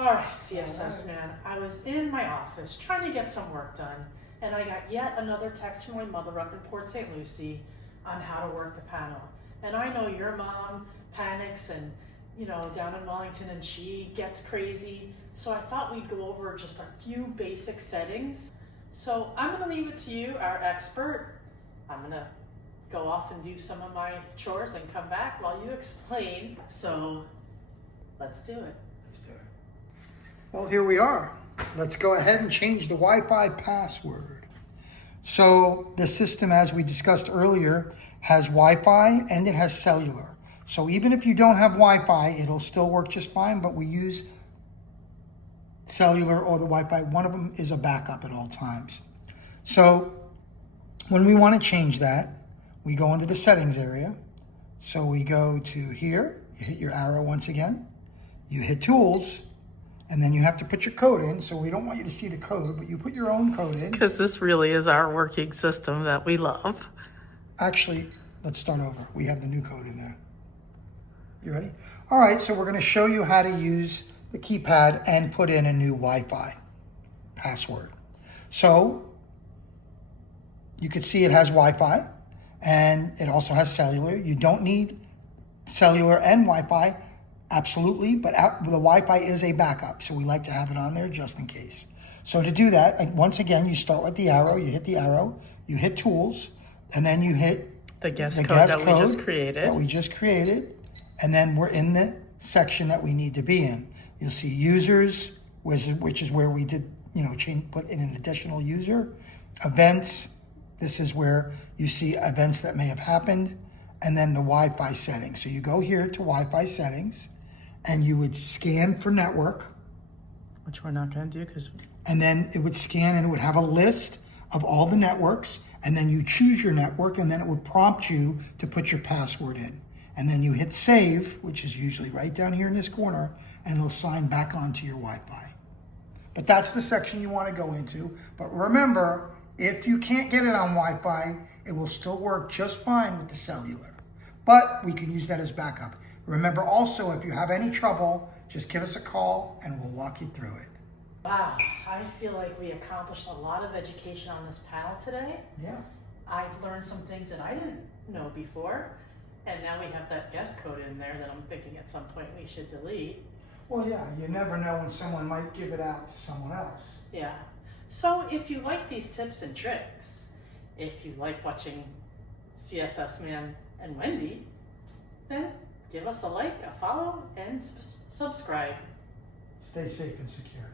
All right, CSS man, I was in my office trying to get some work done, and I got yet another text from my mother up in Port St. Lucie on how to work the panel. And I know your mom panics and, down in Wellington, and she gets crazy. So I thought we'd go over just a few basic settings. So I'm gonna leave it to you, our expert. I'm gonna go off and do some of my chores and come back while you explain. So let's do it. Well, here we are. Let's go ahead and change the Wi-Fi password. So the system, as we discussed earlier, has Wi-Fi and it has cellular. So even if you don't have Wi-Fi, it'll still work just fine, but we use cellular or the Wi-Fi. One of them is a backup at all times. So when we want to change that, we go into the settings area. So we go to here, you hit your arrow once again, you hit tools, and then you have to put your code in. So we don't want you to see the code, but you put your own code in. Because this really is our working system that we love. Actually, let's start over. We have the new code in there. You ready? All right, so we're gonna show you how to use the keypad and put in a new Wi-Fi password. So you can see it has Wi-Fi and it also has cellular. You don't need cellular and Wi-Fi, absolutely, but the Wi-Fi is a backup, so we like to have it on there just in case. So to do that, once again, you start with the arrow, you hit the arrow, you hit tools, and then you hit the guest code that we just created. And then we're in the section that we need to be in. You'll see users, which is where we did, put in an additional user. Events, this is where you see events that may have happened. And then the Wi-Fi settings. So you go here to Wi-Fi settings and you would scan for network. Which we're not going to do and then it would scan and it would have a list of all the networks. And then you choose your network and then it would prompt you to put your password in. And then you hit save, which is usually right down here in this corner, and it'll sign back onto your Wi-Fi. But that's the section you want to go into. But remember, if you can't get it on Wi-Fi, it will still work just fine with the cellular. But we can use that as backup. Remember also, if you have any trouble, just give us a call and we'll walk you through it. Wow, I feel like we accomplished a lot of education on this panel today. Yeah. I've learned some things that I didn't know before. And now we have that guest code in there that I'm thinking at some point we should delete. Well, yeah, you never know when someone might give it out to someone else. Yeah. So if you like these tips and tricks, if you like watching CSS Man and Wendy, then give us a like, a follow, and subscribe. Stay safe and secure.